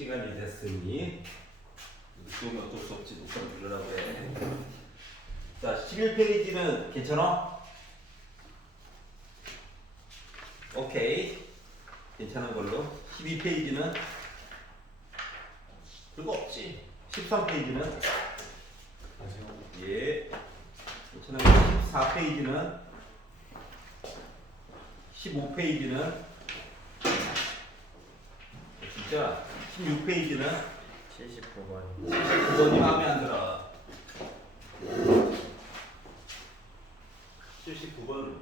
시간이 됐으니 지우면 어쩔 수 없지. 녹화 누르라고 해. 자, 11페이지는 괜찮아? 오케이. 괜찮은 걸로. 12페이지는 그거 없지. 13페이지는 예. 괜찮은 걸로. 14페이지는 15페이지는 진짜 16페이지는 79번. 79번이 마음에 안 들어. 79번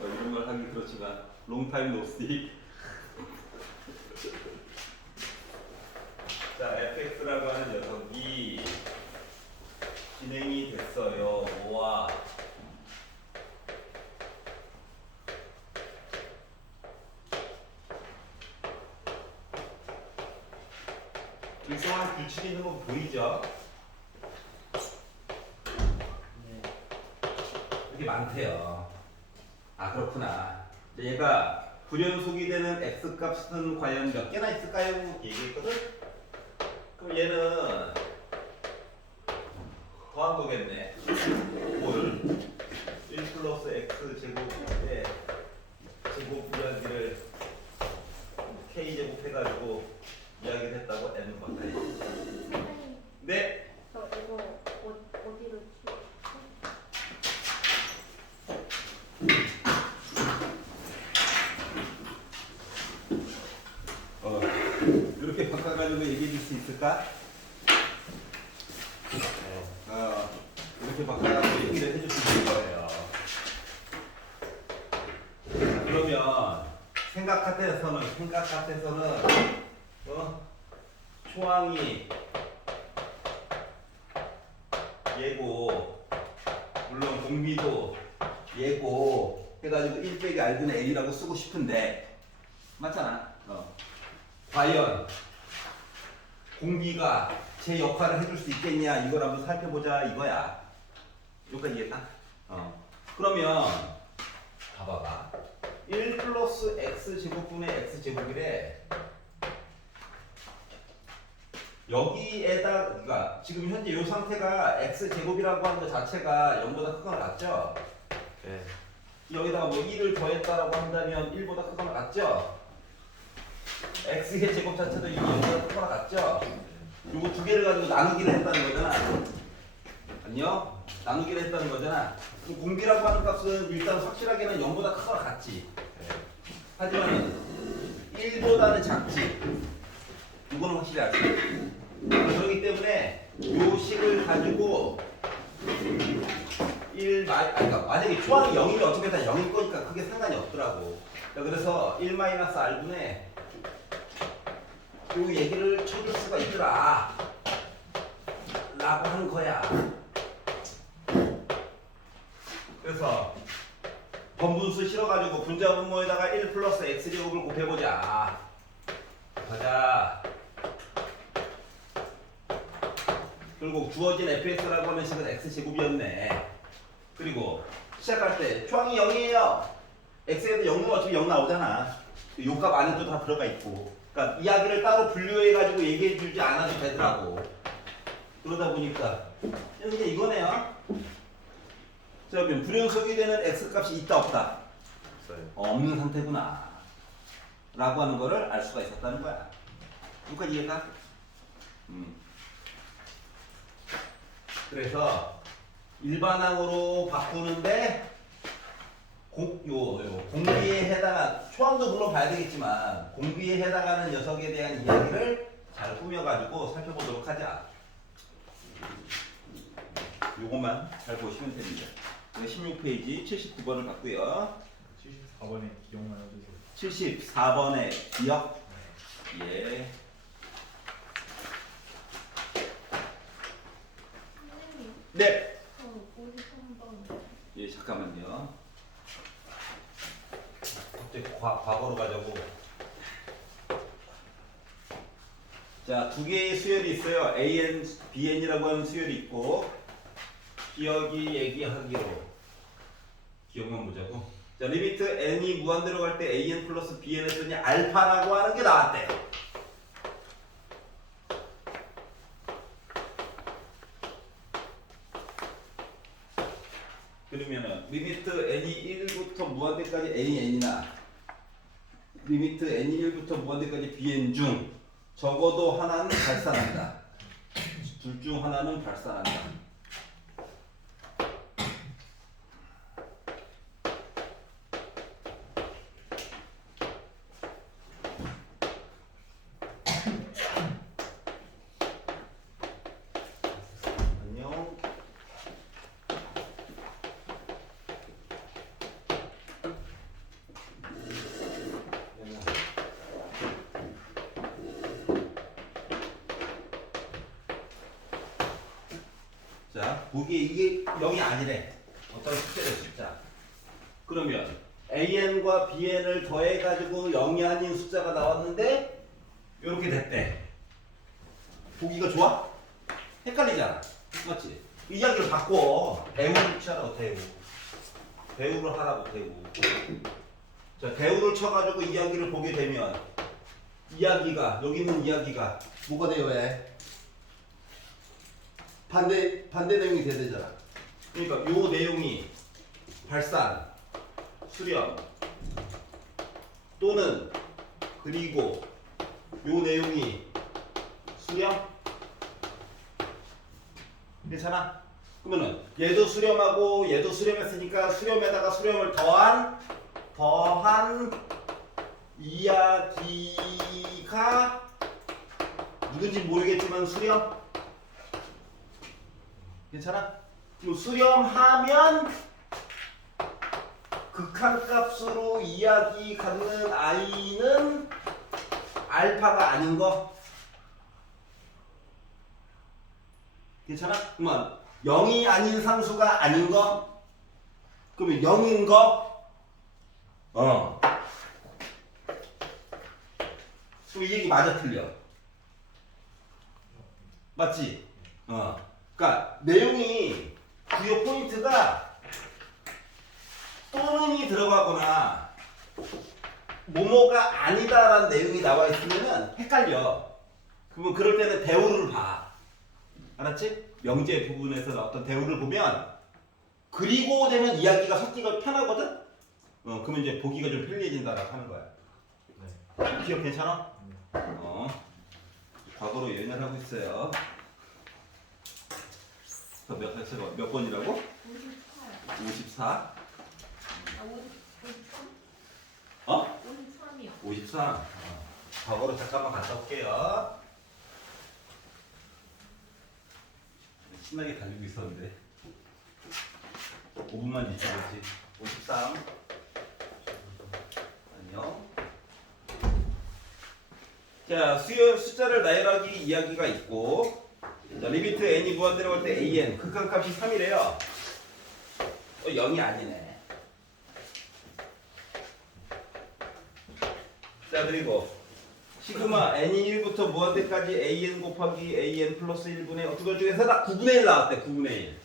이런 말 하기 그렇지만 롱타임 노스틱. 자, FX라고 하는 녀석이 진행이 됐어요. 와. 일정한 규칙이 있는 거 보이죠? 네. 이렇게 많대요. 아, 그렇구나. 얘가 불연속이 되는 x 값은 과연 몇 개나 있을까요? 얘기했거든? 그럼 얘는 더한 거겠네. 뭘? 1 플러스 x 제곱인데 제곱 불연기를 k 제곱 해가지고 이야기를 했다고 n은 거다. 선생님, 네. 저 이거 어디로 치? 이렇게 바꿔가지고 얘기해 줄 수 있을까? 이렇게 바꿔가지고 얘기를 해줄 수 있을 거예요. 자, 그러면 생각 같아서는 초항이 얘고 물론 공비도 얘고 해가지고 1 빼기 r분의 l이라고 쓰고 싶은데 맞잖아. 과연 공비가 제 역할을 해줄 수 있겠냐 이걸 한번 살펴보자 이거야. 여기까지 이해했다? 그러면 봐봐봐. 1 플러스 x 제곱분의 x 제곱이래. 여기에다 그러니까 지금 현재 이 상태가 x 제곱이라고 하는 것 자체가 0보다 크거나 같죠? 네. 여기다가 뭐 1을 더했다라고 한다면 1보다 크거나 같죠? x의 제곱 자체도 0보다 크거나 같죠? 요거 두 개를 가지고 나누기를 했다는 거잖아. 안녕? 나누기를 했다는 거잖아. 그럼 공비라고 하는 값은 일단 확실하게는 0보다 크거나 같지. 하지만 1보다는 작지. 이거는 확실히 알지. 그렇기 때문에 요 식을 가지고 그러니까 만약에 초항이 0이면 어차피 다 0일 거니까 크게 상관이 없더라고. 그래서 1-r분의 요 얘기를 쳐줄 수가 있더라 라고 하는 거야. 그래서 번분수 실어가지고 분자 분모에다가 1 플러스 x제곱을 곱해보자. 가자. 그리고 주어진 fx라고 하는 식은 x제곱이었네. 그리고 시작할 때 초항이 0이에요. x에도 0 넣으면 어차피 0 나오잖아. 요 값 안에도 다 들어가 있고. 그러니까 이야기를 따로 분류해가지고 얘기해주지 않아도 되더라고. 그러다 보니까 그냥 이거네요. 자, 그러면 불연속이 되는 x 값이 있다 없다? 없어요. 없는 상태구나 라고 하는 거를 알 수가 있었다는 거야. 여기까지 이해가? 그래서 일반항으로 바꾸는데 공비에 해당한 초항도 물론 봐야 되겠지만 공비에 해당하는 녀석에 대한 이야기를 잘 꾸며가지고 살펴보도록 하자. 요것만 잘 보시면 됩니다. 16페이지 79번을 봤고요. 74번에 기억만 해주세요. 74번의 기억. 예. 선생님, 네. 저 53번. 예, 잠깐만요. 갑자기 과거로 가자고. 자, 두 개의 수열이 있어요. AN, BN이라고 하는 수열이 있고 기억이 얘기하기로 기억만 보자고. 자, 리미트 n이 무한대로 갈 때 an 플러스 bn 했더니 알파라고 하는 게 나왔대. 그러면은 리미트 n이 1부터 무한대까지 n이 n이나 리미트 n이 1부터 무한대까지 bn 중 적어도 하나는 발산한다. 둘 중 하나는 발산한다. 안녕. 자, 보기에 이게 0이 아니래. 어떤 숫자를 숫자. 그러면 an과 bn을 더해가지고 0이 아닌 숫자가 나왔는데 이렇게 됐대. 보기가 좋아? 헷갈리잖아. 맞지? 이야기를 바꿔. 대우를 치라고 대우. 대우를 하라고 대우. 자, 대우를 쳐가지고 이야기를 보게 되면 이야기가 여기 있는 이야기가 뭐가 돼요? 왜? 반대 내용이 돼야 되잖아. 그러니까 요 내용이 발산, 수렴 또는 그리고 요 내용이 수렴. 괜찮아? 그러면은 얘도 수렴하고 얘도 수렴했으니까 수렴에다가 수렴을 더한 이야기가 누군지 모르겠지만 수렴. 괜찮아? 그리고 수렴하면 극한값으로 이야기 갖는 i는 알파가 아닌 거. 괜찮아? 그러면 0이 아닌 상수가 아닌 거. 그러면 0인 거. 그럼 이 얘기 맞아 틀려? 맞지? 그러니까 내용이 주요 포인트가 또는이 들어가거나 뭐뭐가 아니다라는 내용이 나와 있으면은 헷갈려. 그러면 그럴 때는 대우를 봐. 알았지? 명제 부분에서 어떤 대우를 보면 그리고 되면 이야기가 섞기가 편하거든? 그러면 이제 보기가 좀 편리해진다라고 하는 거야. 네. 기억 괜찮아? 과거로 연연하고 있어요. 몇 번이라고? 58. 54? 아, 53? 어? 53이요. 53. 과거로 잠깐만 갔다 올게요. 신나게 달리고 있었는데 5분만 있어야지. 53. 안녕. 자, 숫자를 나열하기 이야기가 있고, 자, 리미트 n이 무한대로 갈 때 an 극한값이 3이래요. 0이 아니네. 자, 그리고 시그마 n이 1부터 무한대까지 an 곱하기 an 플러스 1분의 어떤 것 중에서 다 9분의 1 나왔대. 9분의 1.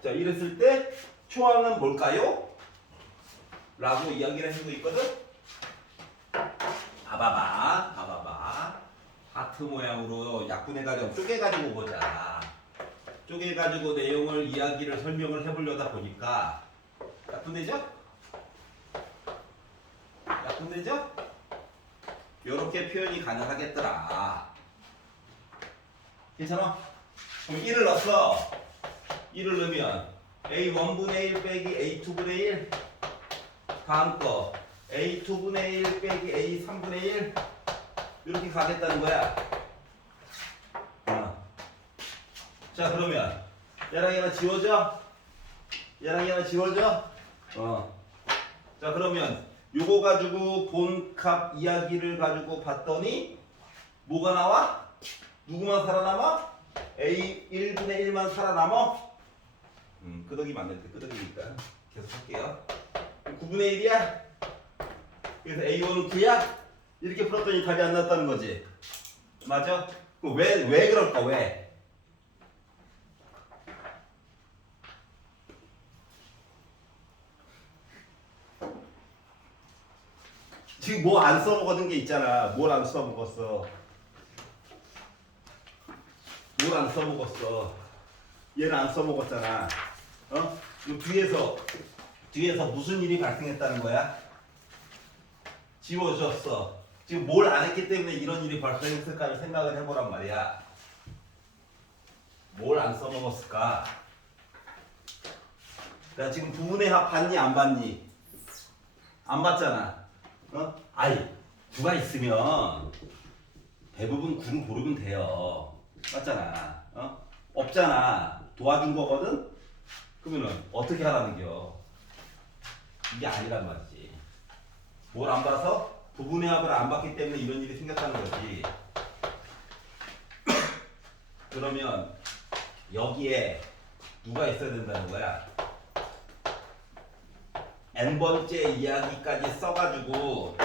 자, 이랬을 때 초항은 뭘까요? 라고 이야기를 해주고 있거든. 봐봐봐. 하트 모양으로 약분해가지고 쪼개가지고 보자. 쪼개가지고 내용을 이야기를 설명을 해보려다 보니까 약분되죠? 약분되죠? 요렇게 표현이 가능하겠더라. 괜찮아? 그럼 1을 넣었어. 1을 넣으면 a1분의 1 빼기 a2분의 1 다음 거 a2분의 1 빼기 a3분의 1 이렇게 가겠다는 거야. 자, 그러면 얘랑 얘랑 지워져? 얘랑 얘랑 지워져? 자, 그러면 요거 가지고 본값 이야기를 가지고 봤더니 뭐가 나와? 누구만 살아남아? A 1분의 1만 살아남어? 끄덕이 맞는데 끄덕이니까 계속 할게요. 9분의 1이야? 그래서 A1은 9야? 이렇게 풀었더니 답이 안 났다는 거지. 맞아? 그럼 왜 그럴까? 왜? 지금 뭐 안 써먹었는 게 있잖아. 뭘 안 써먹었어? 뭘 안 써먹었어? 얘는 안 써먹었잖아. 어? 이 뒤에서 무슨 일이 발생했다는 거야? 지워졌어. 지금 뭘 안 했기 때문에 이런 일이 발생했을까를 생각을 해보란 말이야. 뭘 안 써먹었을까? 나 지금 부분의 합 봤니 안 봤니? 안 봤잖아. 어? 아이 9가 있으면 대부분 9를 고르면 돼요. 맞잖아. 어? 없잖아. 도와준 거거든? 그러면은 어떻게 하라는겨? 이게 아니란 말이지. 뭘 안 봐서? 부분의 합을 안 봤기 때문에 이런 일이 생겼다는 거지. 그러면 여기에 누가 있어야 된다는 거야? n번째 이야기까지 써가지고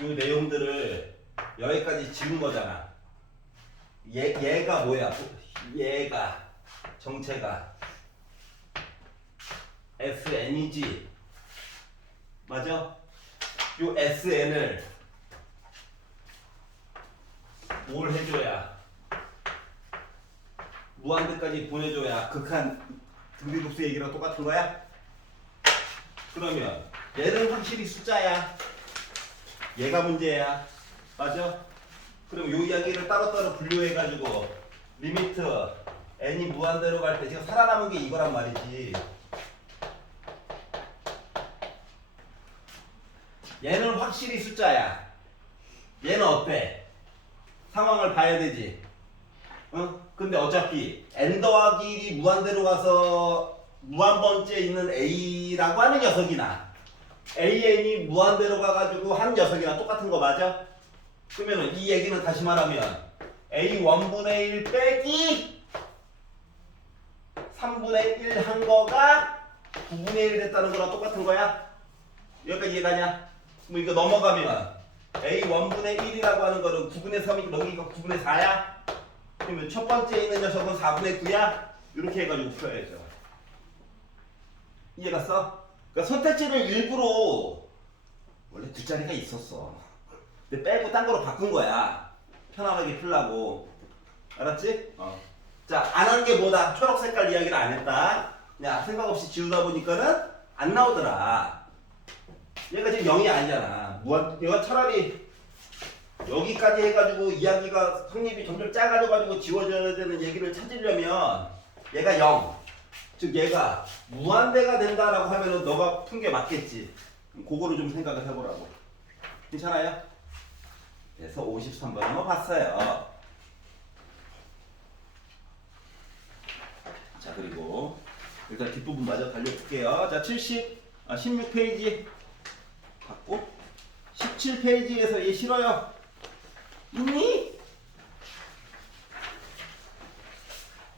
이 내용들을 여기까지 지운 거잖아. 얘가 뭐야? 얘가 정체가 SN이지. 맞아? 요 SN을 뭘 해줘야? 무한대까지 보내줘야 극한 등비급수 얘기랑 똑같은 거야? 그러면 얘는 확실히 숫자야. 얘가 문제야. 맞아? 그럼 요 이야기를 따로따로 분류해가지고 리미트 n이 무한대로 갈 때 지금 살아남은 게 이거란 말이지. 얘는 확실히 숫자야. 얘는 어때? 상황을 봐야 되지. 응? 근데 어차피 n 더하기 1이 무한대로 가서 무한번째 있는 a라고 하는 녀석이나 an이 무한대로 가가지고 한 녀석이나 똑같은 거 맞아? 그러면은 이 얘기는 다시 말하면 a 1분의 1 빼기 3분의 1 한 거가 9분의 1 됐다는 거랑 똑같은 거야? 여기까지 이해가냐? 뭐 이거 넘어가면 a 1분의 1이라고 하는 거는 9분의 3이 여기가 9분의 4야? 그러면 첫 번째 있는 녀석은 4분의 9야? 이렇게 해가지고 풀어야죠. 이해갔어? 그러니까 선택지를 일부러 원래 두 자리가 있었어. 근데 빼고 딴 거로 바꾼 거야. 편안하게 풀라고. 알았지? 자, 안 한 게 뭐다? 초록 색깔 이야기를 안 했다. 야, 생각 없이 지우다 보니까는 안 나오더라. 얘가 지금 0이 아니잖아. 얘가 차라리 여기까지 해가지고 이야기가 성립이 점점 작아져가지고 지워져야 되는 얘기를 찾으려면 얘가 0. 즉 얘가 무한대가 된다라고 하면은 너가 푼 게 맞겠지. 그거를 좀 생각을 해보라고. 괜찮아요? 그래서 53번 한번 봤어요. 자, 그리고 일단 뒷부분 마저 달려볼게요. 자, 16페이지 받고 17페이지에서 얘 싫어요. 있니?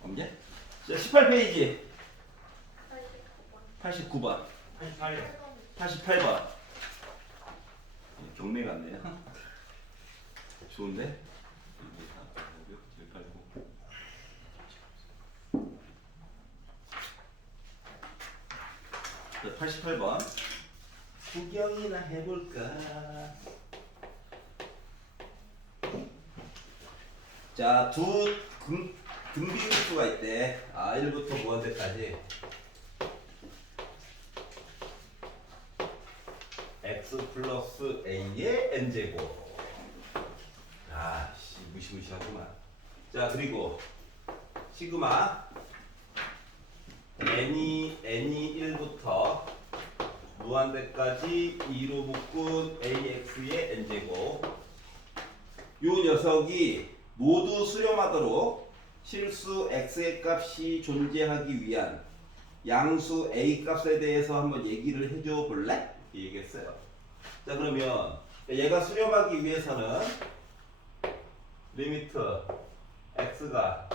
없냐? 자, 18페이지 89번 88번 경매 같네요. 좋은데? 88번 구경이나 해볼까? 자, 두 등비급수가 있대. 1부터 무한대까지 x 플러스 a의 n제곱. 씨, 무시무시하구만. 자, 그리고 시그마 n이 1부터 무한대까지 2로 묶은 ax의 n제곱. 요 녀석이 모두 수렴하도록 실수 x의 값이 존재하기 위한 양수 a 값에 대해서 한번 얘기를 해줘 볼래? 이렇게 얘기했어요. 자, 그러면 얘가 수렴하기 위해서는 리미트 x가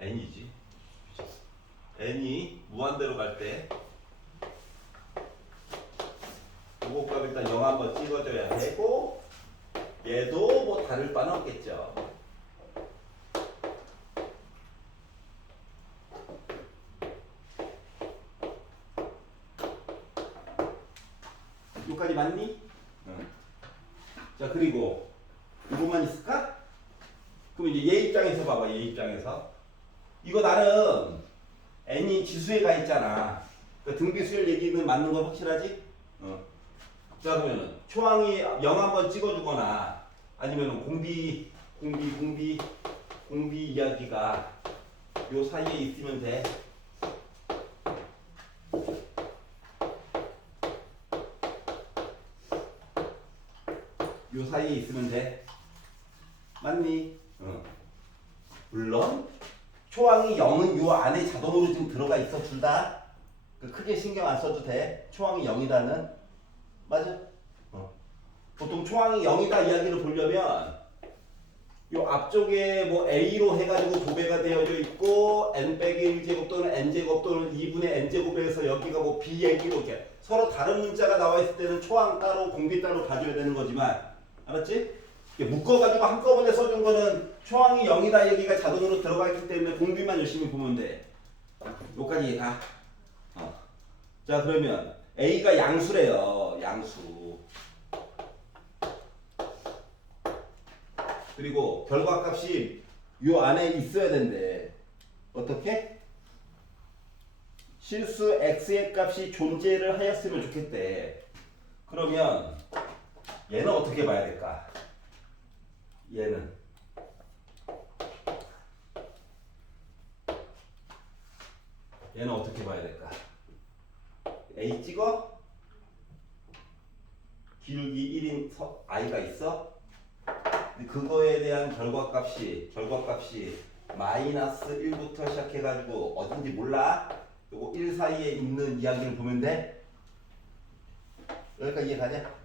n이지. n이 무한대로 갈 때 요거 값 일단 0 한번 찍어줘야 되고 얘도 뭐 다를 바는 없겠죠. 여기까지 맞니? 응. 자 그리고 이것만 있을까? 그럼 이제 얘 입장에서 봐봐. 얘 입장에서 이거 나름 n이 지수에 가 있잖아. 그러니까 등비수열 얘기는 맞는 건 확실하지? 자 그러면은 초항이 0 한번 찍어주거나 아니면 공비 이야기가 요 사이에 있으면 돼. 요 사이에 있으면 돼. 맞니? 물론 초항이 0은 요 안에 자동으로 지금 들어가 있어 둘 다. 크게 신경 안 써도 돼. 초항이 0이다는 맞아? 보통 초항이 0이다 이야기를 보려면 요 앞쪽에 뭐 a로 해가지고 도배가 되어져 있고 n 빼기 1제곱 또는 n제곱 또는 2분의 n제곱에서 여기가 뭐 b 얘기로 이렇게 서로 다른 문자가 나와 있을 때는 초항 따로 공비 따로 가져야 되는 거지만 알았지? 묶어가지고 한꺼번에 써준 거는 초항이 0이다 얘기가 자동으로 들어가 있기 때문에 공비만 열심히 보면 돼. 여기까지 가. 자 그러면 a가 양수래요. 양수. 그리고 결과값이 요 안에 있어야 된대. 어떻게? 실수 x의 값이 존재를 하였으면 좋겠대. 그러면 얘는 어떻게 봐야 될까? 얘는 어떻게 봐야 될까? A 찍어? 기울기 1인 i가 있어? 근데 그거에 대한 결과값이 마이너스 1부터 시작해가지고 어딘지 몰라? 요거 1 사이에 있는 이야기를 보면 돼? 여기까지 이해가냐?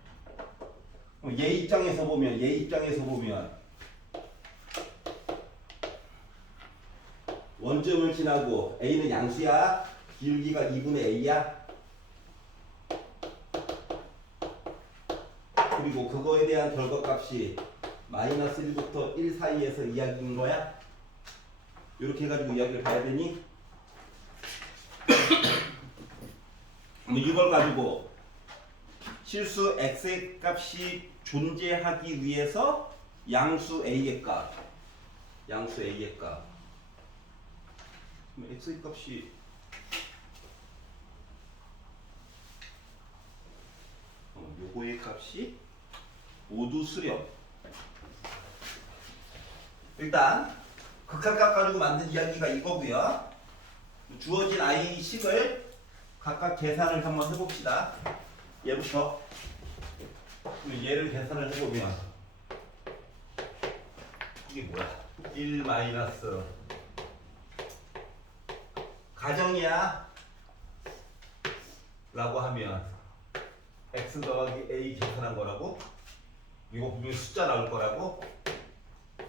얘 입장에서 보면 원점을 지나고 A는 양수야. 기울기가 2분의 A야. 그리고 그거에 대한 결과값이 마이너스 1부터 1 사이에서 이야기인 거야. 이렇게 해가지고 이야기를 봐야 되니? 이걸 가지고 실수 x의 값이 존재하기 위해서 양수 a의 값. 그럼 x의 값이 요거의 값이 모두 수렴. 일단 극한값 가지고 만든 이야기가 이거고요. 주어진 i식을 각각 계산을 한번 해봅시다. 얘부터 얘를 계산을 해보면 이게 뭐야? 1 마이너스 가정이야 라고 하면 x 더하기 a 계산한 거라고? 이거 분명히 숫자 나올 거라고?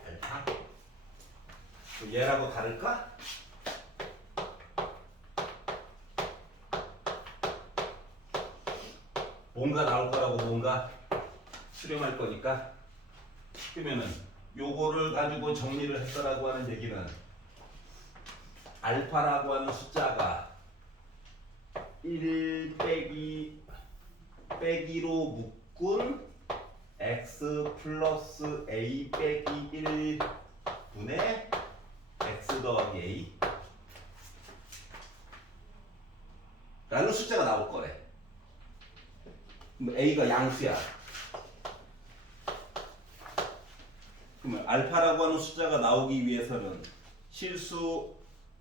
알파? 얘라고 다를까? 뭔가 나올 거라고 뭔가 수렴할 거니까. 그러면은 요거를 가지고 정리를 했다라고 하는 얘기는 알파라고 하는 숫자가 1 빼기로 묶은 x 플러스 a 빼기 1 분의 x 더하기 a 라는 숫자가 나올 거래. 그럼 a가 양수야. 그러면 알파라고 하는 숫자가 나오기 위해서는 실수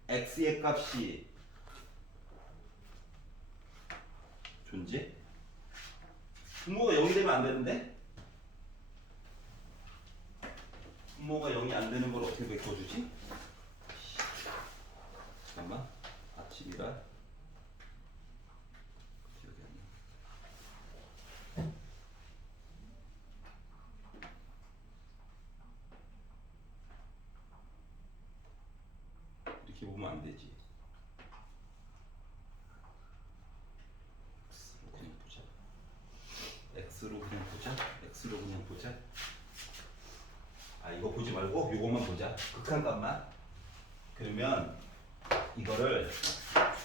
x의 값이 존재? 분모가 0이 되면 안 되는데? 분모가 0이 안 되는 걸 어떻게 바꿔주지? 잠깐만. 아침이라. 기억이 안 나. 이렇게 보면 안 되지. X로 그냥 보자. X로 그냥 보자. 아 이거 보지 말고 요것만 보자. 극한값만. 그러면 이거를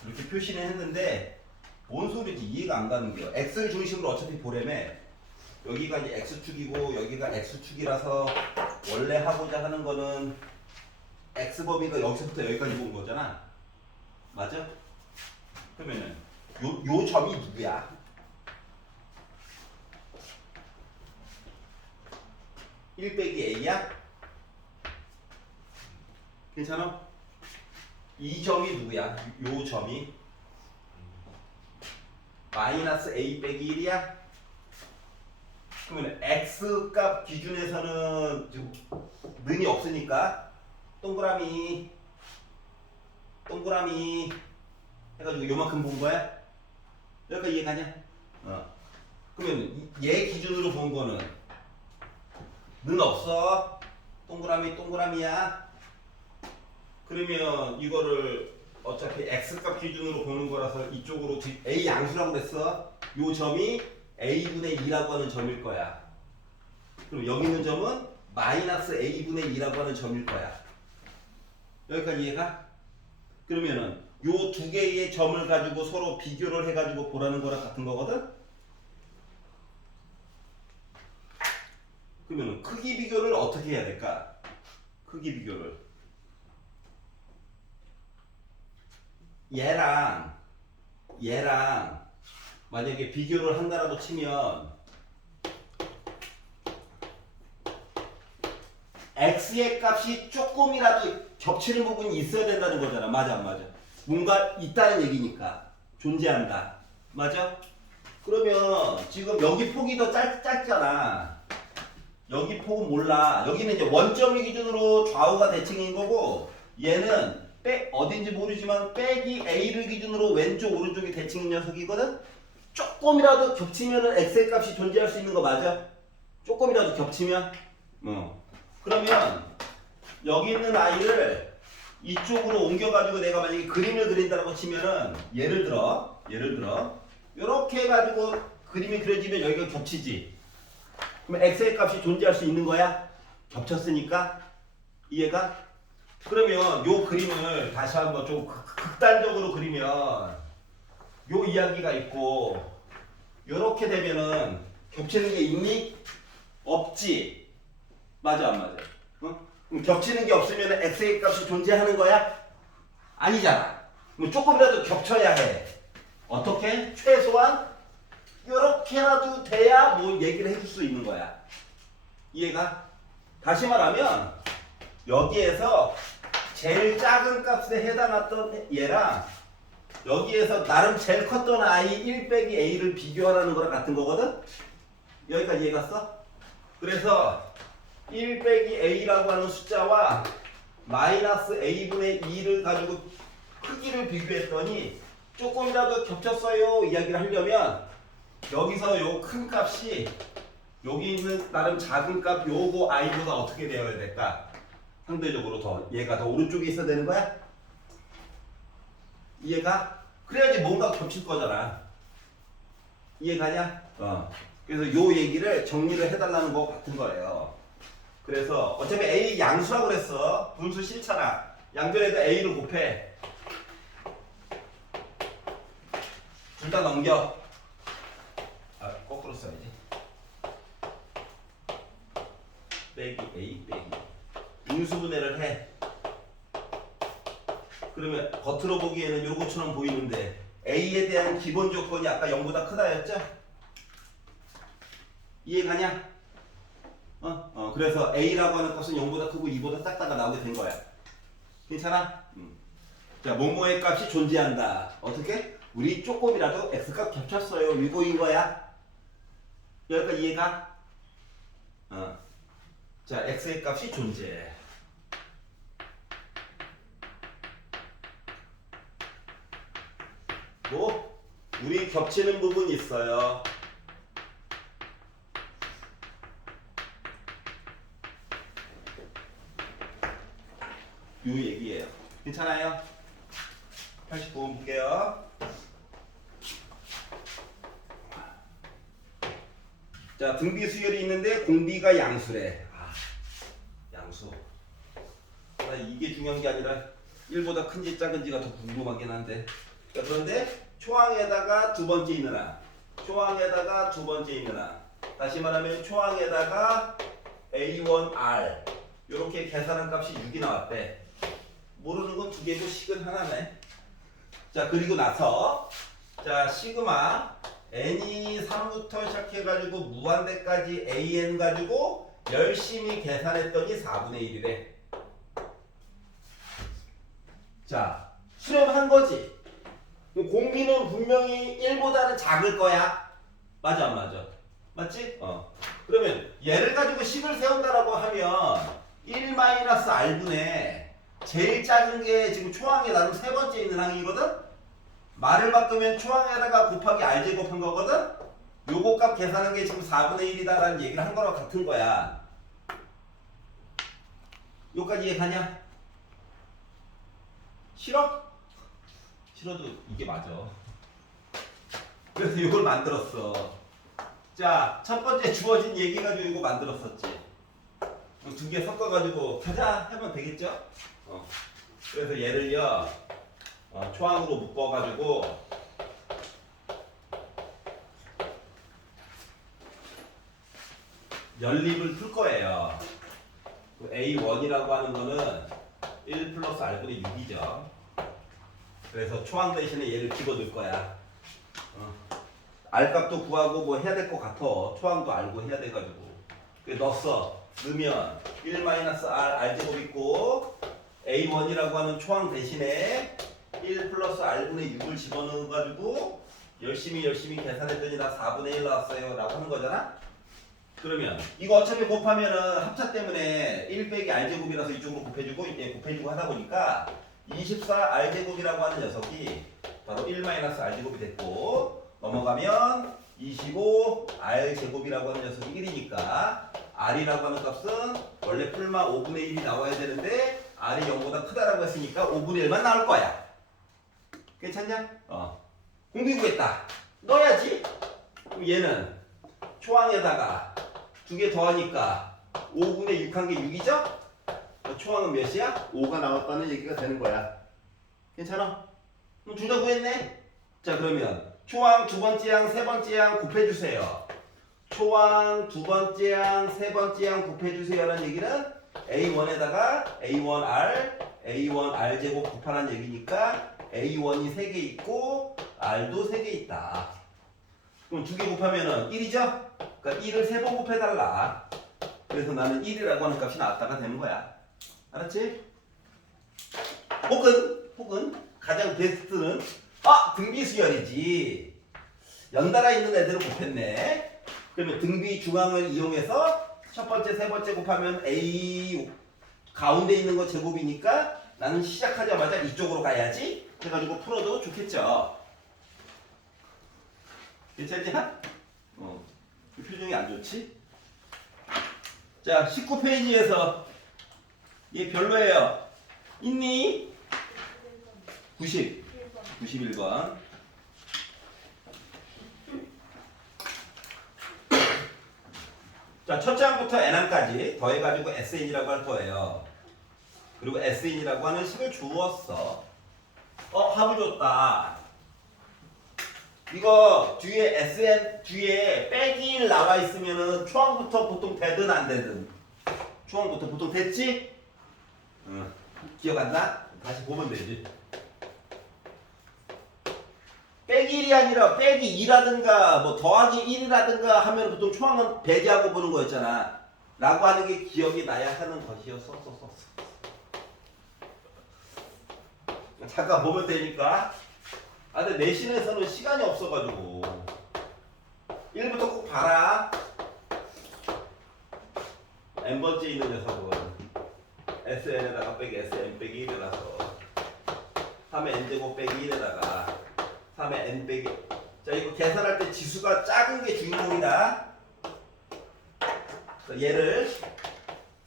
이렇게 표시는 했는데 뭔 소리지 이해가 안 가는 게요. X를 중심으로 어차피 보려면 여기가 이제 X축이고 여기가 X축이라서 원래 하고자 하는 거는 X 범위가 여기서부터 여기까지 본 거잖아. 맞아? 그러면은 요 점이 누구야? 1 빼기 A야? 괜찮아? 이 점이 누구야? 요 점이 마이너스 A 빼기 1이야? 그러면 X 값 기준에서는 지금 는이 없으니까 동그라미 해가지고 요만큼 본 거야? 여기까지 이해가냐? 그러면 얘 기준으로 본 거는 는 없어. 동그라미야. 그러면 이거를 어차피 X값 기준으로 보는 거라서 이쪽으로 A 양수라고 그랬어. 요 점이 A분의 2라고 하는 점일 거야. 그럼 여기 있는 점은 마이너스 A분의 2라고 하는 점일 거야. 여기까지 이해가? 그러면은 요 두 개의 점을 가지고 서로 비교를 해가지고 보라는 거랑 같은 거거든? 그러면 크기 비교를 어떻게 해야 될까? 크기 비교를 얘랑 만약에 비교를 한다라고 치면 x의 값이 조금이라도 겹치는 부분이 있어야 된다는 거잖아. 맞아 안 맞아? 뭔가 있다는 얘기니까 존재한다. 맞아? 그러면 지금 여기 폭이 더 짧잖아. 여기 폭은 몰라. 여기는 이제 원점이 기준으로 좌우가 대칭인 거고 얘는 어딘지 모르지만 빼기 A를 기준으로 왼쪽 오른쪽이 대칭인 녀석이거든. 조금이라도 겹치면은 x의 값이 존재할 수 있는 거 맞아? 조금이라도 겹치면 그러면 여기 있는 아이를 이쪽으로 옮겨가지고 내가 만약에 그림을 그린다고 치면은 예를 들어 이렇게 해가지고 그림이 그려지면 여기가 겹치지. 그럼 x의 값이 존재할 수 있는 거야? 겹쳤으니까. 이해가? 그러면 요 그림을 다시 한번 좀 극단적으로 그리면 요 이야기가 있고 요렇게 되면은 겹치는 게 있니? 없지. 맞아 안 맞아? 그럼 겹치는 게 없으면 x의 값이 존재하는 거야? 아니잖아. 그럼 조금이라도 겹쳐야 해. 어떻게? 최소한 요렇게라도 돼야 뭐 얘기를 해줄 수 있는 거야. 이해가? 다시 말하면 여기에서 제일 작은 값에 해당했던 얘랑 여기에서 나름 제일 컸던 i 1 빼기 a를 비교하라는 거랑 같은 거거든? 여기까지 이해 갔어? 그래서 1 빼기 a라고 하는 숫자와 마이너스 a분의 2를 가지고 크기를 비교했더니 조금이라도 겹쳤어요 이야기를 하려면 여기서 요 큰 값이 여기 있는 나름 작은 값 요거 i보다 어떻게 되어야 될까? 상대적으로 더 얘가 더 오른쪽에 있어야 되는 거야? 이해가? 그래야지 뭔가 겹칠 거잖아. 이해가냐? 그래서 요 얘기를 정리를 해달라는 거 같은 거예요. 그래서 어차피 A 양수라고 그랬어. 분수 싫잖아. 양변에다 A를 곱해. 둘 다 넘겨. 거꾸로 써야지. 빼기 A 빼기 인수분해를 해. 그러면 겉으로 보기에는 요것처럼 보이는데 A에 대한 기본 조건이 아까 0보다 크다였죠? 이해가냐? 그래서 A라고 하는 값은 0보다 크고 2보다 작다가 나오게 된 거야. 괜찮아? 자, 뭐뭐의 값이 존재한다. 어떻게? 우리 조금이라도 X값 겹쳤어요. 이거인 거야. 여기까지 이해가? 자, X의 값이 존재. 뭐? 우리 겹치는 부분이 있어요. 요 얘기예요. 괜찮아요? 89번 볼게요. 자, 등비 수열이 있는데 공비가 양수래. 양수. 나 이게 중요한 게 아니라 1보다 큰지 작은지가 더 궁금하긴 한데. 자, 그런데 초항에다가 두 번째 있는 한, 초항에다가 두 번째 있는 한. 다시 말하면 초항에다가 A1R 이렇게 계산한 값이 6이 나왔대. 모르는 건 두 개고 식은 하나네. 자, 그리고 나서 자, 시그마 n이 3부터 시작해가지고 무한대까지 an 가지고 열심히 계산했더니 4분의 1이래. 자, 수렴한 거지. 공비는 분명히 1보다는 작을 거야. 맞아 안 맞아? 맞지? 그러면 얘를 가지고 식을 세운다라고 하면 1-r분의 제일 작은 게 지금 초항에 나름 세 번째 있는 항이거든? 말을 바꾸면 초항에다가 곱하기 r제곱 한 거거든? 요거 값 계산한 게 지금 4분의 1이다라는 얘기를 한 거랑 같은 거야. 요까지 이해가냐? 싫어? 싫어도 이게 맞아. 그래서 이걸 만들었어. 자, 첫 번째 주어진 얘기 가지고 이거 만들었었지. 두 개 섞어가지고 가자 하면 되겠죠? 그래서 얘를요 초항으로 묶어가지고 연립을 풀 거예요. A1이라고 하는 거는 1 플러스 R분의 6이죠. 그래서 초항 대신에 얘를 집어넣을 거야. R값도 구하고 뭐 해야 될 것 같아. 초항도 알고 해야 돼가지고. 그래 넣었어. 넣으면 1-R R제곱 있고 A1이라고 하는 초항 대신에 1 플러스 R분의 6을 집어넣어가지고 열심히 계산했더니 나 4분의 1 나왔어요 라고 하는 거잖아. 그러면 이거 어차피 곱하면은 합차 때문에 1 빼기 R제곱이라서 이쪽으로 곱해주고 이때 곱해주고 하다 보니까 24R제곱이라고 하는 녀석이 바로 1-R제곱이 됐고 넘어가면 25R제곱이라고 하는 녀석이 1이니까 R이라고 하는 값은 원래 풀마 5분의 1이 나와야 되는데 R이 0보다 크다라고 했으니까 5분의 1만 나올 거야. 괜찮냐? 공비 구했다. 넣어야지. 그럼 얘는 초항에다가 두 개 더하니까 5분의 6 한 게 6이죠? 초항은 몇이야? 5가 나왔다는 얘기가 되는 거야. 괜찮아? 그럼 둘 다 구했네? 자, 그러면 초항 두 번째 항, 세 번째 항 곱해주세요. 초항 두 번째 항, 세 번째 항 곱해주세요라는 얘기는 A1에다가 A1R 제곱 곱하라는 얘기니까 A1이 3개 있고 R도 3개 있다. 그럼 두 개 곱하면은 1이죠? 그러니까 1을 3번 곱해달라. 그래서 나는 1이라고 하는 값이 나왔다가 되는 거야. 알았지? 혹은 가장 베스트는 등비수열이지. 연달아 있는 애들을 곱했네. 그러면 등비 중앙을 이용해서 첫 번째, 세 번째 곱하면 A 가운데 있는 거 제곱이니까 나는 시작하자마자 이쪽으로 가야지. 해가지고 풀어도 좋겠죠. 괜찮지? 이 표정이 안 좋지? 자, 19페이지에서 얘 별로예요. 있니? 91번. 자, 첫째 항부터 n항까지 더해가지고 SN이라고 할 거예요. 그리고 SN이라고 하는 식을 주었어. 합을 줬다. 이거 뒤에 SN 뒤에 빼기 1 나와 있으면은 초항부터 보통 되든 안 되든. 초항부터 보통 됐지? 기억 안 나? 다시 보면 되지. 빼기 1이 아니라 빼기 2라든가 뭐 더하기 1이라든가 하면 보통 초항은 배제하고 보는 거였잖아. 라고 하는 게 기억이 나야 하는 것이었어. 잠깐 보면 되니까. 근데 내신에서는 시간이 없어가지고 1부터 꼭 봐라. n번째 있는 녀석은 SN에다가 빼기 SN 빼기 1이라서 3의 n제곱 빼기 1에다가 3의 n 빼기. 자, 이거 계산할 때 지수가 작은 게 주인공이다. 얘를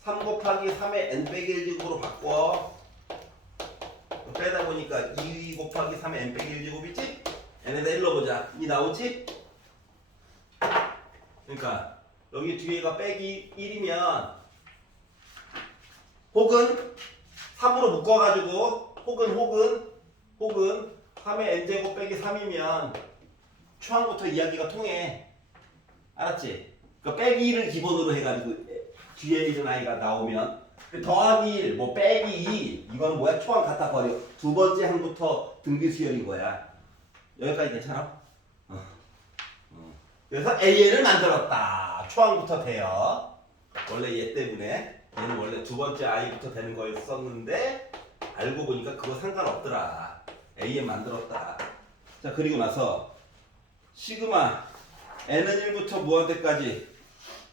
3 곱하기 3의 n 빼기 1제곱으로 바꿔. 빼다 보니까 2 곱하기 3의 n 빼기 1제곱이지? n에다 1 넣어보자. 이 나오지? 그러니까 여기 뒤에가 빼기 1이면 혹은 3으로 묶어가지고 혹은 3의 n제곱 빼기 3이면 초항부터 이야기가 통해. 알았지? 그러니까 빼기 1을 기본으로 해가지고 뒤에 있는 아이가 나오면 더하기 1, 뭐 빼기 2 이건 뭐야? 초항 갖다 버려. 두 번째 항부터 등비수열인 거야. 여기까지 괜찮아? 그래서 AN을 만들었다. 초항부터 돼요. 원래 얘 때문에 얘는 원래 두 번째 I부터 되는 거였었는데 알고 보니까 그거 상관없더라. AN 만들었다. 자, 그리고 나서 시그마 n은 1부터 무한대까지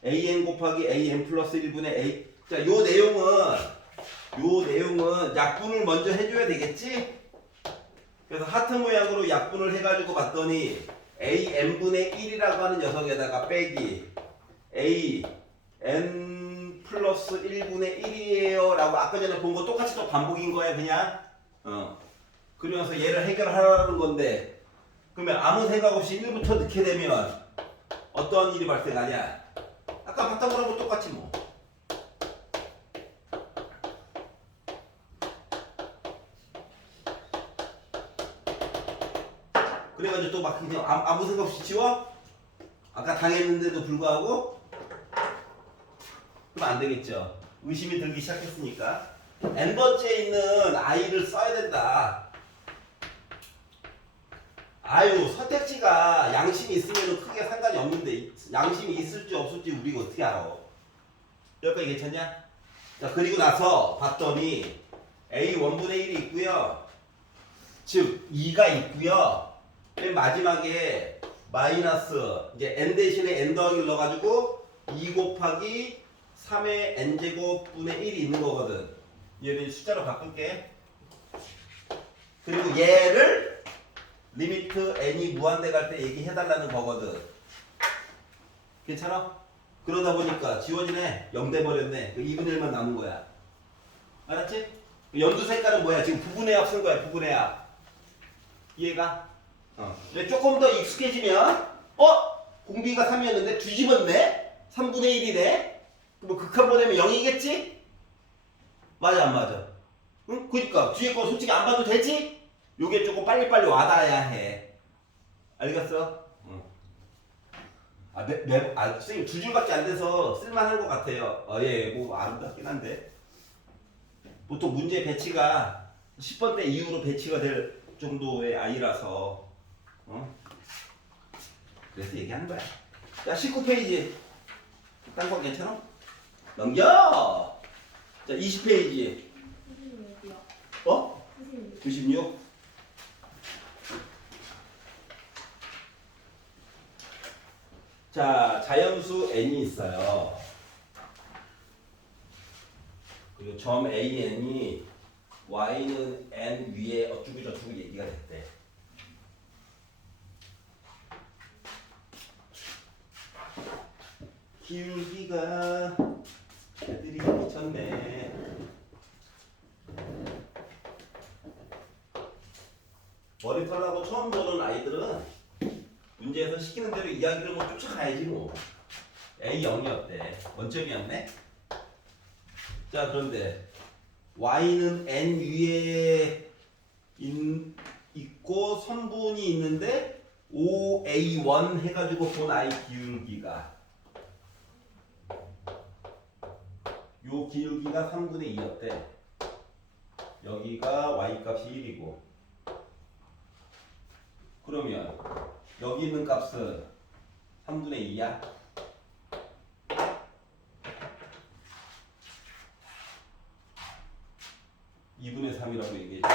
AN 곱하기 AN 플러스 1분의 A. 자, 요 내용은 약분을 먼저 해줘야 되겠지? 그래서 하트 모양으로 약분을 해가지고 봤더니 AN분의 1이라고 하는 녀석에다가 빼기 AN 플러스 1분의 1이에요 라고 아까 전에 본 거 똑같이 또 반복인 거야 그냥. 그러면서 얘를 해결하라는 건데 그러면 아무 생각 없이 1부터 넣게 되면 어떤 일이 발생하냐? 아까 봤던 거랑 똑같이 뭐. 그래가지고 또 막 그냥 아무 생각 없이 지워? 아까 당했는데도 불구하고? 그럼 안 되겠죠. 의심이 들기 시작했으니까 n번째에 있는 i를 써야 된다. 아유, 선택지가 양심이 있으면 크게 상관이 없는데 양심이 있을지 없을지 우리가 어떻게 알아? 여기까지 괜찮냐? 자, 그리고 나서 봤더니 a 1분의 1이 있고요. 즉 2가 있고요. 맨 마지막에 마이너스 이제 n 대신에 n 더하기를 넣어가지고 2 곱하기 3의 n제곱 분의 1이 있는 거거든. 얘를 숫자로 바꿀게. 그리고 얘를 리미트 n이 무한대 갈 때 얘기해달라는 거거든. 괜찮아? 그러다 보니까 지워지네. 0 돼버렸네. 2분의 1만 남은 거야. 알았지? 연두 색깔은 뭐야? 지금 부분의 합 쓴 거야. 부분의 합. 이해가? 근데 조금 더 익숙해지면 공비가 3이었는데 뒤집었네? 3분의 1이네? 뭐 극한 보내면 0이겠지? 맞아 안 맞아? 응? 그니까 뒤에 거 솔직히 안 봐도 되지? 요게 조금 빨리빨리 와닿아야 해. 알겠어? 응. 선생님 2줄밖에 안 돼서 쓸만한 것 같아요. 예, 뭐 아름답긴 한데 보통 문제 배치가 10번 때 이후로 배치가 될 정도의 아이라서 그래서 얘기하는 거야. 자, 19페이지 딴 거 괜찮아? 넘겨! 자, 20페이지 96이요. 96? 자, 자연수 n이 있어요. 그리고 점 AN이 y는 n 위에 어쩌고 저쩌고 얘기가 됐대. 기울기가 애들이 미쳤네. 머리 털라고 처음 보는 아이들은 문제에서 시키는 대로 이야기를 뭐 쫓아가야지 뭐. A 0이었대. 원점이었네. 자, 그런데 y는 n 위에 있고 선분이 있는데 5a1 해가지고 본 i 기울기가 요 기울기가 3분의 2였대. 여기가 y 값이 1이고 그러면 여기 있는 값은 3분의 2야. (2분의 3이라고 얘기했죠.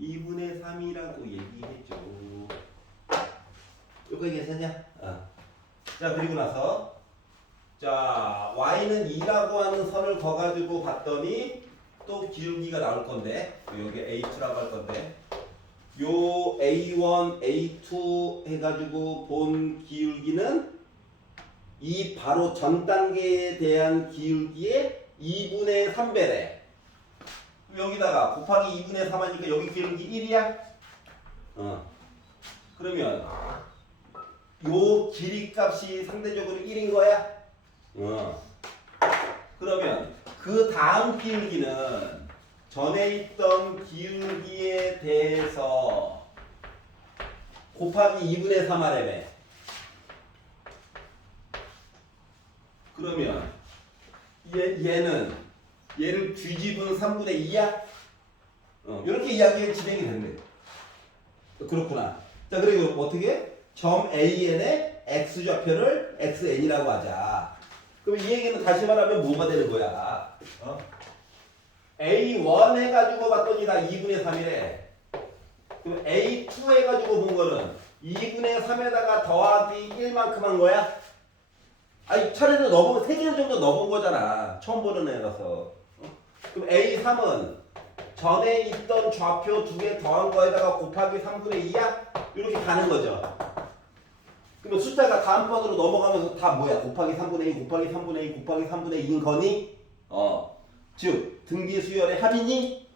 2분의 3이라고 얘기했죠. 여기까지 괜찮냐? 자, 그리고 나서 자, y는 2라고 하는 선을 거가지고 봤더니 또 기울기가 나올 건데 여기 a2라고 할 건데 요 a1, a2 해가지고 본 기울기는 이 바로 전 단계에 대한 기울기의 2분의 3배래. 여기다가 곱하기 2분의 3 하니까 여기 기울기 1이야? 그러면 요 길이 값이 상대적으로 1인 거야? 그러면 그 다음 기울기는 전에 있던 기울기에 대해서 곱하기 2분의 3 하래매. 그러면 얘를 뒤집은 3분의 2야? 이렇게 이야기가 진행이 됐네. 그렇구나. 자, 그리고 어떻게? 점 AN의 X좌표를 XN이라고 하자. 그럼 이 얘기는 다시 말하면 뭐가 되는 거야? A1 해가지고 봤더니 다 2분의 3이래. 그럼 A2 해가지고 본 거는 2분의 3에다가 더하기 1만큼 한 거야? 아니, 차례로 넣어본, 3개 정도 넣어본 거잖아. 처음 보는 애라서. 그럼 A3은 전에 있던 좌표 2개 더한 거에다가 곱하기 3분의 2야? 이렇게 가는 거죠. 그러면 숫자가 다음번으로 넘어가면서 다 뭐야? 곱하기 3분의 2, 곱하기 3분의 2, 곱하기 3분의 2인 거니? 즉 등비수열의 합이니?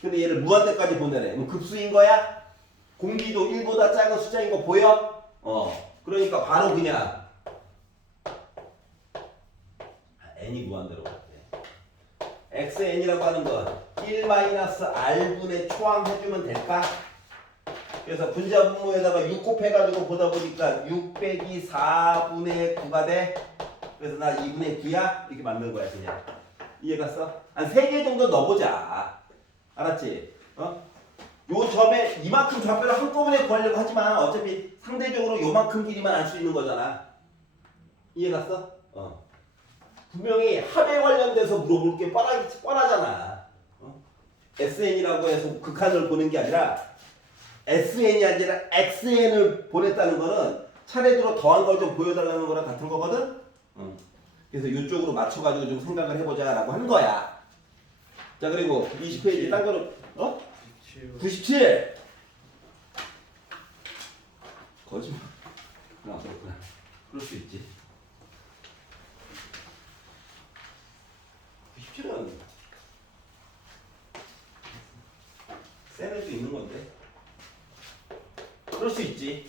근데 얘를 무한대까지 보내래. 그럼 급수인 거야? 공기도 1보다 작은 숫자인 거 보여? 그러니까 바로 그냥 n이 무한대로 갈게. xn이라고 하는 건 1-r분의 초항 해주면 될까? 그래서 분자분모에다가 6 곱해가지고 보다 보니까 6 빼기 4분의 9가 돼. 그래서 나 2분의 9야? 이렇게 만든 거야 그냥. 이해갔어? 한 3개 정도 넣어보자. 알았지? 요 점에 이만큼 좌표를 한꺼번에 구하려고 하지만 어차피 상대적으로 요만큼 길이만 알 수 있는 거잖아. 이해갔어? 분명히 합에 관련돼서 물어볼 게 뻔하잖아. SN이라고 해서 극한을 보는 게 아니라 SN이 아니라 XN을 보냈다는 거는 차례대로 더한 걸 좀 보여달라는 거랑 같은 거거든? 그래서 이쪽으로 맞춰가지고 좀 생각을 해보자 라고 하는 거야. 자, 그리고 20페이지 딴 거는 97! 거짓말. 그렇구나. 그럴 수 있지. 97은 센 애도 있는 건데. 그럴 수 있지.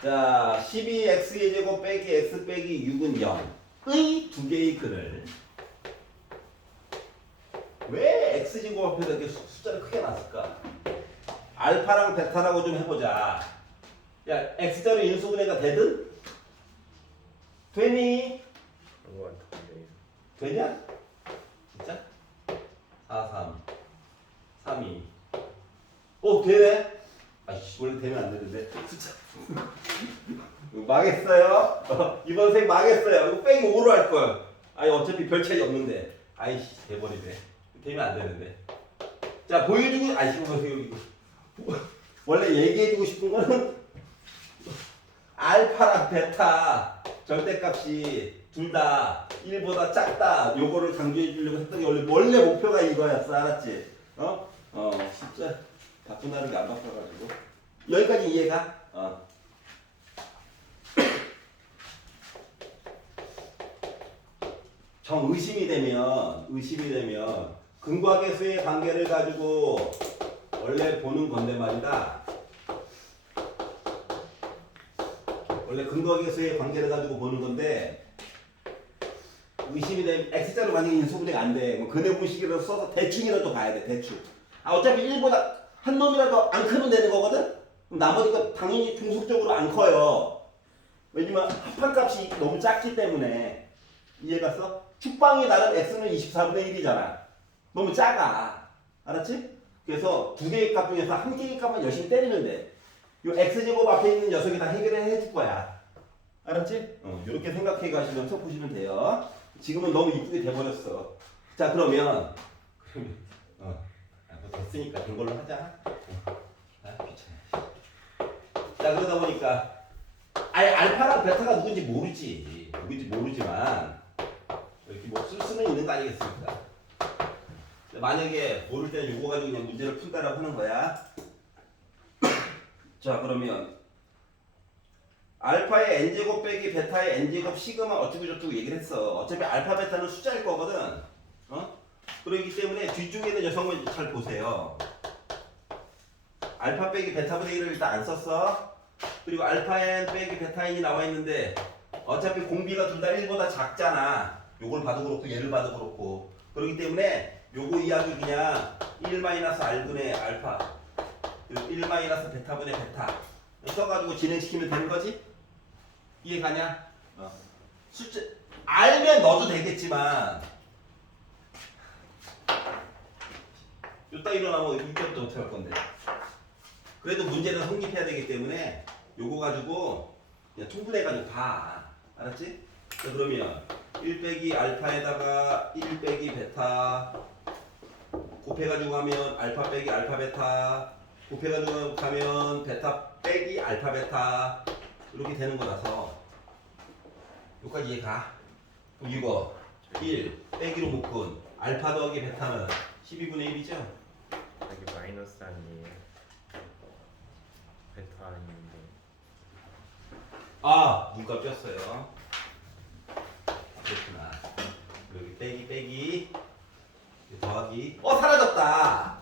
자, 12x의 제곱 빼기 x 빼기 6은 0의 두 개의 글을 왜 x제곱 앞에다 이렇게 숫자를 크게 놨을까? 알파랑 베타라고 좀 해보자. 야, x자로 인수분해가 되든? 되니? 되냐? 진짜? 4, 3, 3, 2. 되네? 아이씨, 원래 되면 안 되는데. 숫자. 망했어요. 이번 생 망했어요. 이거 빼기 5로 할 걸. 아니, 어차피 별 차이 없는데. 아이씨, 돼버리네. 되면 안 되는데. 자, 보여주고, 아이씨, 이거. 원래 얘기해주고 싶은 거는 알파랑 베타 절대값이 둘 다 1보다 작다. 요거를 강조해 주려고 했던 게 원래 목표가 이거였어. 알았지? 진짜 바꾼다는 게 안 바꿔가지고. 여기까지 이해가? 정 의심이 되면 근과 계수의 관계를 가지고 원래 보는 건데 말이다. 원래 근과 계수의 관계를 가지고 보는 건데 의심이 되면 x자로 만약에 인수분해가 안 돼. 뭐 근해분식이라도 써서 대충이라도 봐야 돼. 대충. 어차피 1보다 한 놈이라도 안 크면 되는 거거든? 그럼 나머지가 당연히 중속적으로 안 커요. 왜냐면 합한값이 너무 작기 때문에. 이해갔어? 축방이 나름 x는 24분의 1이잖아. 너무 작아. 알았지? 그래서 두 개의 값 중에서 한 개의 값만 열심히 때리면 돼. 요 x제곱 앞에 있는 녀석이 다 해결해 줄 거야. 알았지? 이렇게 생각해 가시면서 보시면 돼요. 지금은 너무 이쁘게 돼버렸어. 자, 그러면 뭐 됐으니까 된 걸로 하자. 귀찮아. 자, 그러다 보니까 알파랑 베타가 누군지 모르지만 이렇게 뭐 쓸 수는 있는 거 아니겠습니까? 만약에 모를 때는 요거 가지고 그냥 문제를 푼다라고 하는 거야. 자, 그러면 알파의 n제곱 빼기 베타의 n제곱 시그마 어쩌고저쩌고 얘기를 했어. 어차피 알파 베타는 숫자일 거거든. 그렇기 때문에 뒤쪽에 있는 녀석을 잘 보세요. 알파 빼기 베타분의 1을 일단 안 썼어. 그리고 알파N 빼기 베타N이 나와 있는데 어차피 공비가 둘 다 1보다 작잖아. 요걸 봐도 그렇고 얘를 봐도 그렇고. 그렇기 때문에 요거 이야기 그냥 1-R분의 알파 그리고 1- 베타분의 베타 써가지고 진행시키면 되는 거지? 이해가냐? 숫자 알면 넣어도 되겠지만 요 따위로 나오면 이때부터 어떻게 할 건데? 그래도 문제는 성립해야 되기 때문에 요거 가지고 그냥 통분해가지고 봐. 알았지? 자, 그러면 1 빼기 알파에다가 1 빼기 베타 곱해가지고 하면 알파 빼기 알파 베타 곱해가지고 가면 베타 빼기 알파 베타 이렇게 되는 거라서 여기까지 이해가? 그럼 이거 1 빼기로 묶은 알파 더하기 베타는 12분의 1이죠? 여기 마이너스 아니에요. 베타 아닌데. 아 문값 뺐어요. 그렇구나. 여기 빼기 빼기 더하기 사라졌다.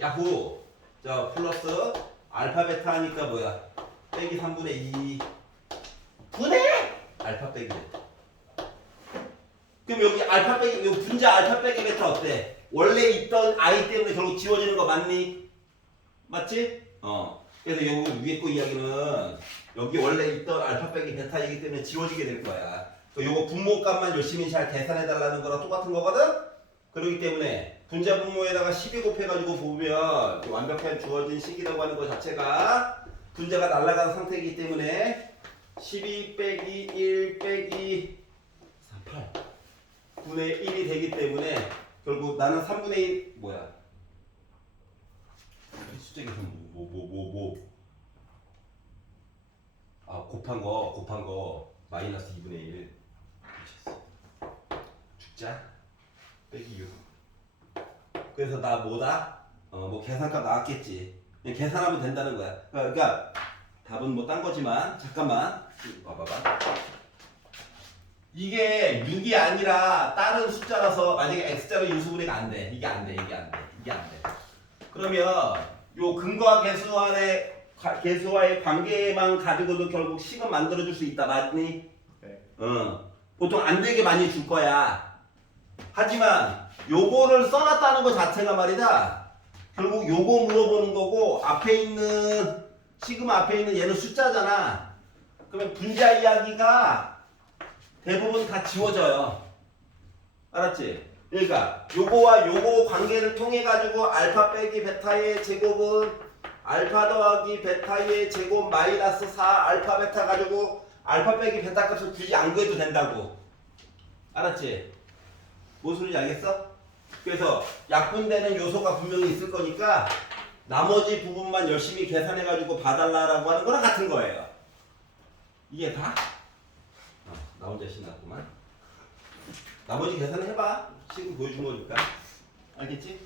야후. 자 플러스 알파 베타 하니까 뭐야? 빼기 3분의 2 분의 알파 빼기 베타. 그럼 여기 알파 빼기 여기 분자 알파 빼기 베타 어때? 원래 있던 i 때문에 결국 지워지는 거 맞니? 맞지? 그래서 여기 위에 거 이야기는 여기 원래 있던 알파 빼기 베타이기 때문에 지워지게 될 거야. 요거 분모값만 열심히 잘 계산해 달라는 거랑 똑같은 거거든? 그렇기 때문에 분자 분모에다가 12 곱해가지고 보면 완벽하게 주어진 식이라고 하는 것 자체가 분자가 날아간 상태이기 때문에 12 빼기 1 빼기 8 분의 1이 되기 때문에 결국 나는 3분의 1 뭐야? 이 숫자 계산 곱한 거 마이너스 2분의 1 미쳤어. 죽자 빼기 6 그래서 나 뭐다? 뭐 계산값 나왔겠지. 그냥 계산하면 된다는 거야. 그러니까 답은 뭐 딴 거지만 잠깐만 봐봐봐. 이게 6이 아니라 다른 숫자라서 만약에 x자로 유수분해가 안 돼. 이게 안 돼. 그러면 요 근거와 개수와의 관계만 가지고도 결국 식은 만들어줄 수 있다. 맞니? 네. 보통 안 되게 많이 줄 거야. 하지만 요거를 써놨다는 것 자체가 말이다. 결국 요거 물어보는 거고 앞에 있는 시그마 앞에 있는 얘는 숫자잖아. 그러면 분자 이야기가 대부분 다 지워져요. 알았지? 그러니까 요거와 요거 관계를 통해 가지고 알파 빼기 베타의 제곱은 알파 더하기 베타의 제곱 마이너스 4 알파 베타 가지고 알파 빼기 베타 값을 굳이 안 구해도 된다고. 알았지? 뭔 소리인지 알겠어? 그래서 약분되는 요소가 분명히 있을 거니까 나머지 부분만 열심히 계산해 가지고 봐달라라고 하는 거랑 같은 거예요. 이게 다? 나 혼자 신났구만. 나머지 계산을 해봐. 지금 보여준 거니까. 알겠지?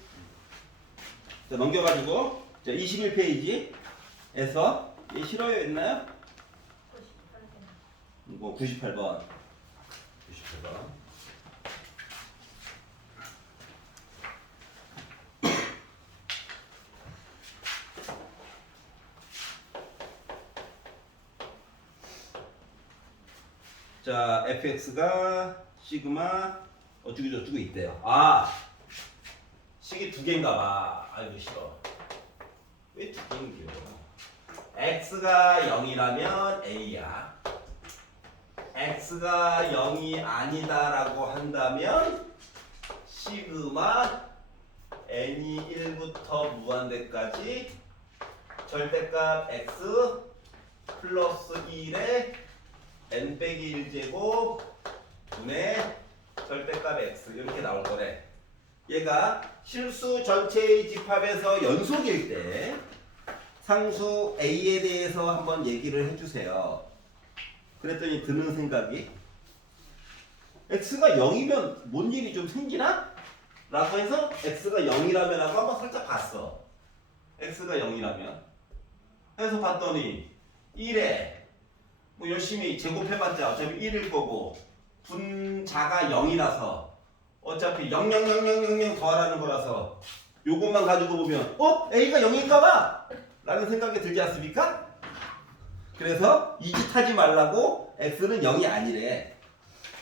자, 넘겨가지고 자 21페이지에서 얘 싫어요 있나요? 98번. 98번. 자, fx가 시그마 어쩌고저쩌고 있대요. 식이 두 개인가 봐. 아이고 싫어. 왜 두 개인겨? x가 0이라면 a야. x가 0이 아니다라고 한다면 시그마 n이 1부터 무한대까지 절대값 x 플러스 1에 n 빼기 1제곱 분의 절대값 x 이렇게 나올 거래. 얘가 실수 전체의 집합에서 연속일 때 상수 a에 대해서 한번 얘기를 해주세요. 그랬더니 드는 생각이 x가 0이면 뭔 일이 좀 생기나? 라고 해서 x가 0이라면 하고 한번 살짝 봤어. x가 0이라면 해서 봤더니 1에 뭐 열심히 제곱해봤자 어차피 1일 거고 분자가 0이라서 어차피 00000 더하라는 거라서 요것만 가지고 보면 A가 0인가 봐 라는 생각이 들지 않습니까? 그래서 이 짓 하지 말라고 X는 0이 아니래.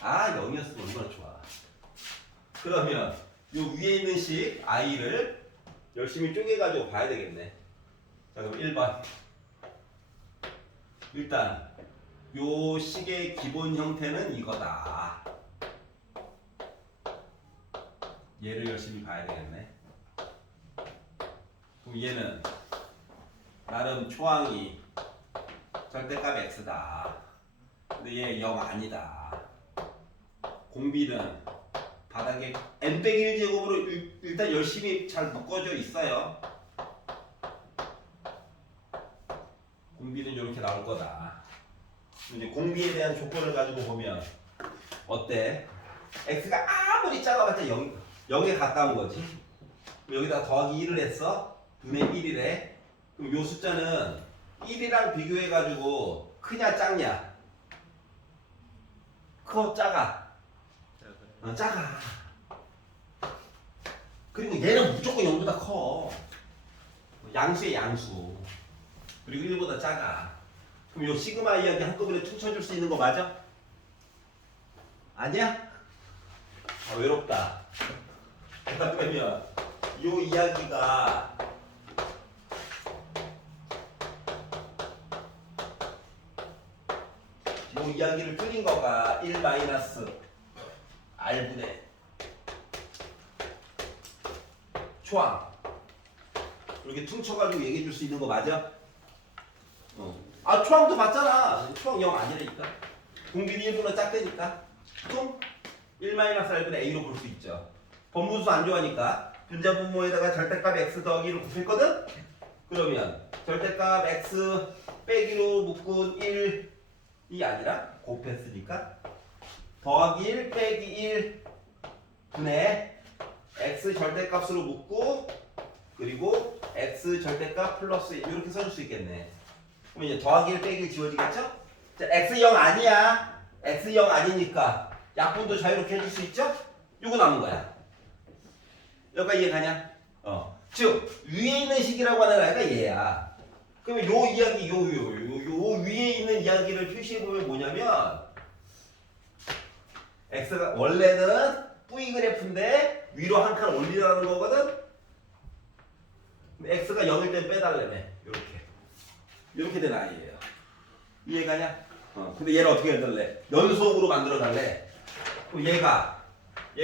아 0이었으면 얼마나 좋아. 그러면 요 위에 있는 식 I를 열심히 쪼개가지고 봐야 되겠네. 자 그럼 1번 일단 요 식의 기본 형태는 이거다. 얘를 열심히 봐야 되겠네. 그럼 얘는 나름 초항이 절대값 x다. 근데 얘 0 아니다. 공비는 바닥에 n-1제곱으로 일단 열심히 잘 묶어져 있어요. 공비는 이렇게 나올 거다. 이제 공비에 대한 조건을 가지고 보면 어때? x가 아무리 작아봤자 0에 가까운 거지. 여기다 더하기 1을 했어. 분의 1이래. 그럼 요 숫자는 1이랑 비교해가지고 크냐 작냐? 커 작아? 작아. 그리고 얘는 무조건 0보다 커. 양수의 양수. 그리고 1보다 작아. 그럼 요 시그마 이야기 한꺼번에 퉁쳐줄 수 있는 거 맞아? 아니야? 아, 외롭다. 그러면 요 이야기가 요 이야기를 줄인 거가 1 마이너스 R분의 초항 이렇게 퉁쳐가지고 얘기해 줄 수 있는 거 맞아? 아 초항도 맞잖아. 초항 0 아니라니까. 공비는 1보다 작다니까. 좀 1 마이너스 R분의 A로 볼 수 있죠. 번분수 안 좋아하니까 분자분모에다가 절대값 x 더하기를 곱했거든? 그러면 절대값 x 빼기로 묶은 1이 아니라 곱했으니까 더하기 1 빼기 1 분의 x 절대값으로 묶고 그리고 x 절대값 플러스 1 이렇게 써줄 수 있겠네. 그럼 이제 더하기 1 빼기 1 지워지겠죠? 자, x 0 아니야. x 0 아니니까 약분도 자유롭게 해줄 수 있죠? 이거 남은 거야. 여기까지 이해가냐? 즉 위에 있는 식이라고 하는 아이가 얘야. 그러면 요 이야기 요 위에 있는 이야기를 표시해 보면 뭐냐면 x가 원래는 V 그래프인데 위로 한 칸 올리라는 거거든. x가 0일 땐 빼달래네. 이렇게 된 아이예요. 이해가냐? 근데 얘를 어떻게 해달래? 연속으로 만들어 달래. 그럼 얘가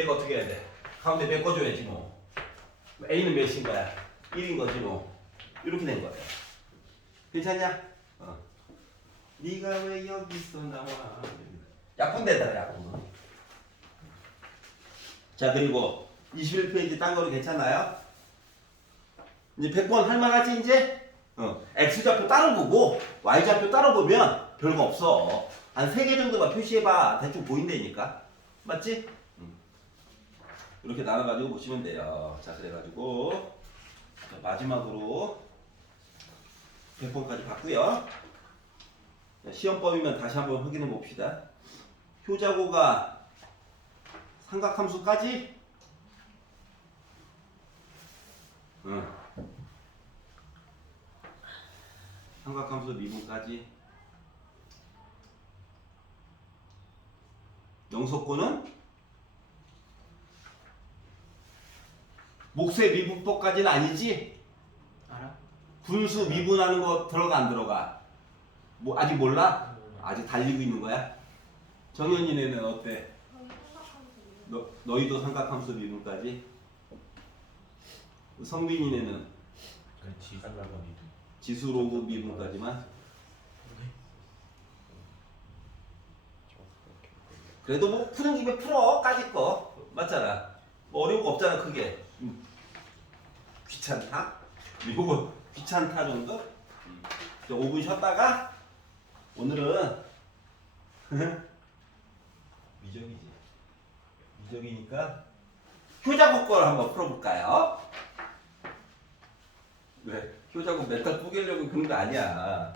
어떻게 해야 돼? 가운데 메꿔줘야지 뭐. A는 몇인 거야? 1인 거지 뭐. 이렇게 된 거예요. 괜찮냐? 네가 왜 여기 있어 나와. 약분되더라 약분. 자 그리고 21페이지 딴 거로 괜찮아요? 이제 100번 할만하지 이제? X좌표 따로 보고 Y좌표 따로 보면 별거 없어. 한 3개 정도만 표시해봐. 대충 보인다니까. 맞지? 이렇게 나눠가지고 보시면 돼요. 자 그래가지고 자, 마지막으로 100번까지 봤고요. 시험법이면 다시 한번 확인해 봅시다. 효자고가 삼각함수까지 삼각함수 미분까지 영속고는 목수의 미분법까지는 아니지? 알아? 분수 미분하는 거 들어가 안 들어가? 뭐 아직 몰라? 아직 달리고 있는 거야? 정현이네는 어때? 너희도 삼각함수 미분까지? 성빈이네는 지수로그 미분까지만? 그래도 뭐 푸는 김에 풀어 까짓 거 맞잖아. 뭐 어려운 거 없잖아 크게. 귀찮다? 이거 귀찮다 정도? 5분 쉬었다가 오늘은 미적이니까 효자곱 걸 한번 풀어볼까요? 왜? 효자곱 멘탈 뿌개려고 그런 거 아니야.